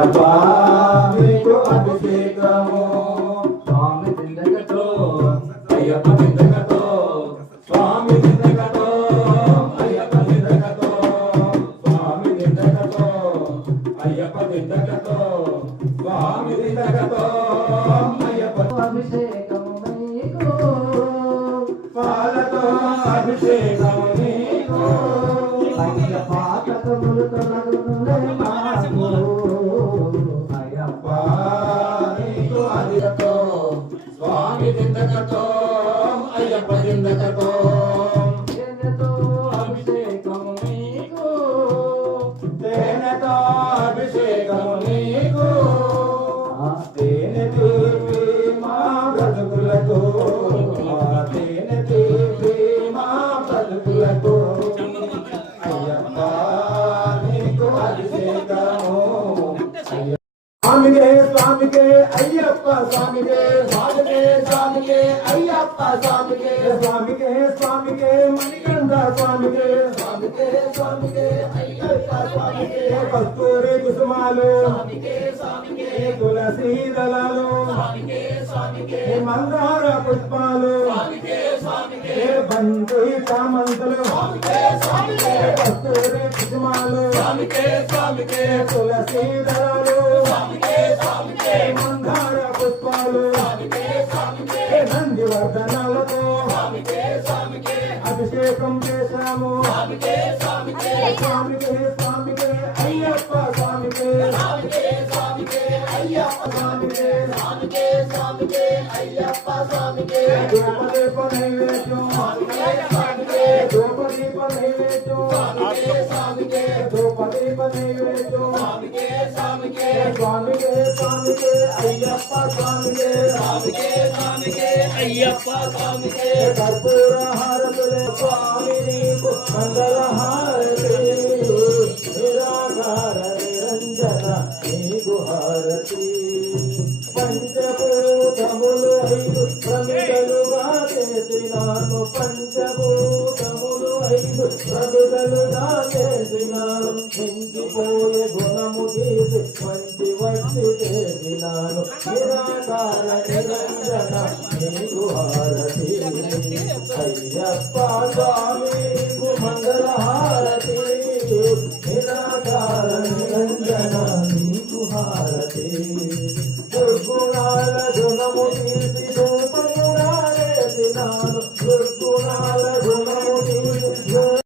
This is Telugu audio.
మీకు అభిషేకము స్వామి దిందకతో అయ్యప్ప దిందకతో స్వామి దిందకతో అయ్యప్ప దిందకతో స్వామి దిందకతో అయ్యప్ప దిందకతో స్వామి దిందకతో అయ్యప్ప అభిషేకము నీకు పాలతో అభిషేకము నీకు పాతకములు తొలగునులే స్వామి దిందకతో అయ్యప్ప దిందకతో అభిషేకము నీకు తేనెతో అభిషేకము నీకు తేనె తీపి మా బ్రతుకులకు తేనె తీపి మా బ్రతుకులకు అయ్యప్ప నీకు అభిషేకము స్వామికే స్వామికే అయ్యప్ప స్వామికే స్వామికే స్వామికే అయ్యప్ప స్వామికే స్వామికే స్వామికే మణికంఠ స్వామికే స్వామికే స్వామికే అయ్యప్ప స్వామికే కస్తూరి కుసుమాలు స్వామికే స్వామికే తులసి దళాలు స్వామికే స్వామికే మందార పుష్పాలు స్వామికే స్వామికే బంతి చామంతులు స్వామికే స్వామికే కస్తూరి కుసుమాలు స్వామికే స్వామికే తులసి దళాలు మందార పుష్పాలు నందివర్ధనాలతో అభిషేకం చేశాము స్వామికే స్వామికే అయ్యప్ప స్వామికే అయ్యప్ప స్వామికే అయ్యప్ప స్వామికే ధూపదీప నైవేద్యం ధూపదీప నైవేద్యం ధూపదీప నైవేద్యం స్వామికే స్వామికే అయ్యప్ప స్వామికే అయ్యప్ప స్వామికే కర్పూర హారతులే స్వామి నీకు మంగళ హారతి నిరాకార నిరంజన నీకు హారతి పంచభూతములు ఐదు ప్రమిదలుగా చేసినాను పంచభూతములు ఐదు ప్రమిదలుగా చేసినాను మించిపోయే గుణము గీసి మంచి వచ్చి చేసినాను నిరాకార నిరంజన నీకు హారతి అయ్యప్ప స్వామి